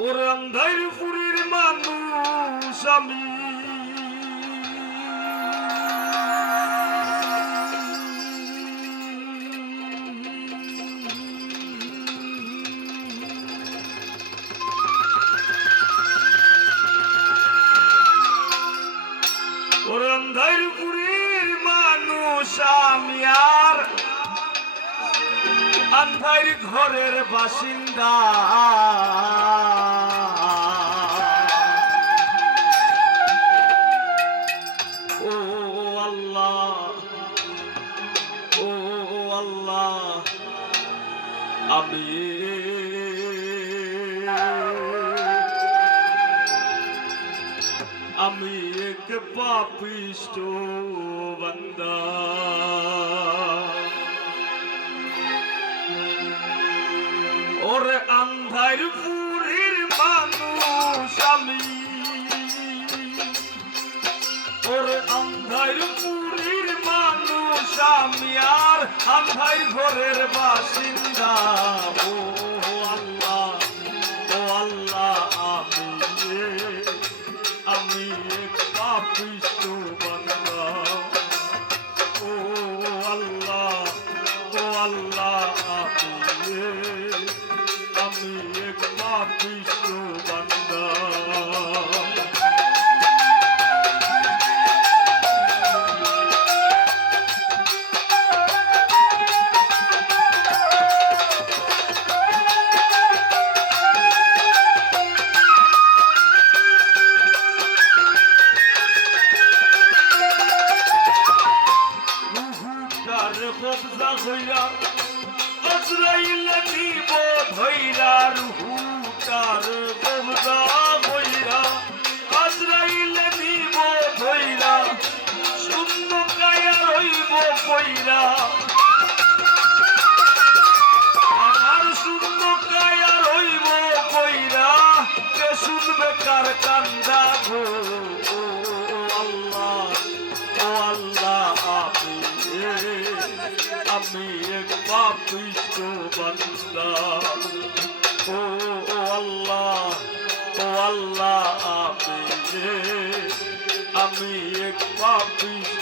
ওরে অন্ধাইর পুরীর মানুষ আমি। আন্ধাইর ঘরের বাসিন্দা। ও ও আল্লাহ আমি আমি এক পাপিষ্ট বান্দা। ওরে আন্ধার পুরীর মানুষ আমি। ওরে আন্ধার পুরীর মানুষ আমি আর আন্ধার ঘরের বাসিন্দা কার কান্দা গো আল্লাহ, ও আল্লাহ আমি আমি এক পাপিষ্ট বান্দা। ও ও আল্লাহ ও আল্লাহ আমি আমি এক পাপিষ্ট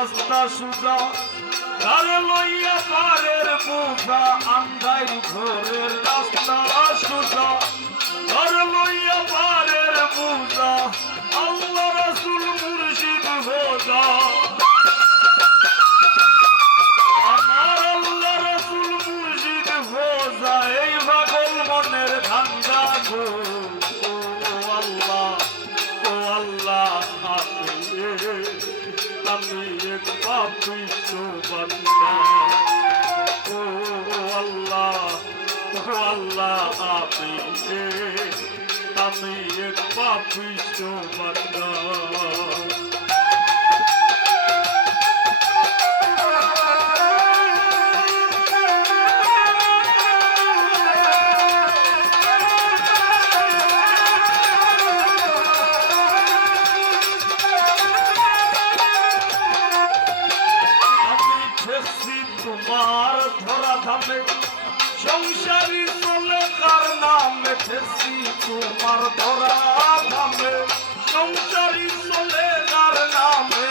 রাস্তা সুজা তার লইয়া পারের বোঝা আন্ধার ঘরের রাস্তা। আল্লাহ আমি আমি এক পাপিষ্ট বান্দা তোমার সংসারী চলে কার নামে ঠেসি তোমার ধরা ধামে। সংসারী চলে কার নামে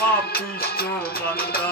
পাপিষ্ট বান্দা।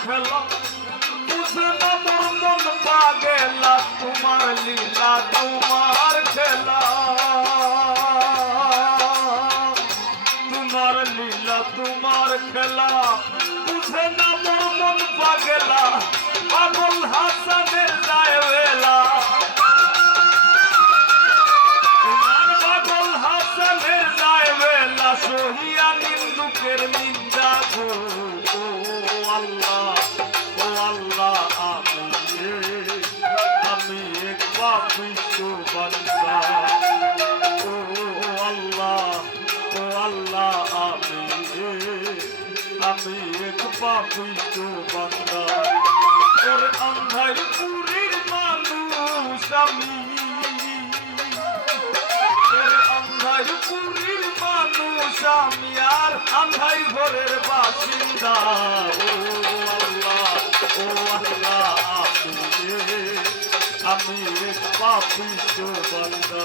খেলা বুঝে না মোর মন পাগেলা তোমার লীলা তোমার খেলা তোমার লীলা তোমার খেলা বুঝে না মোর মন পাগেলা পাগল হাসানের যায় বেলা পাগল হাসানের যায় বেলা সহিয়া নিন্দুকের নিন্দা গো আমি এক পাপিষ্ট বান্দা ওর অন্ধার পুরীর মানুষ আমি। আন্ধার পুরীর মানুষ আমি আর আন্ধার ঘরের বাসিন্দা। ও আল্লাহ ও আল্লাহ, আমি এক পাপিষ্ট বান্দা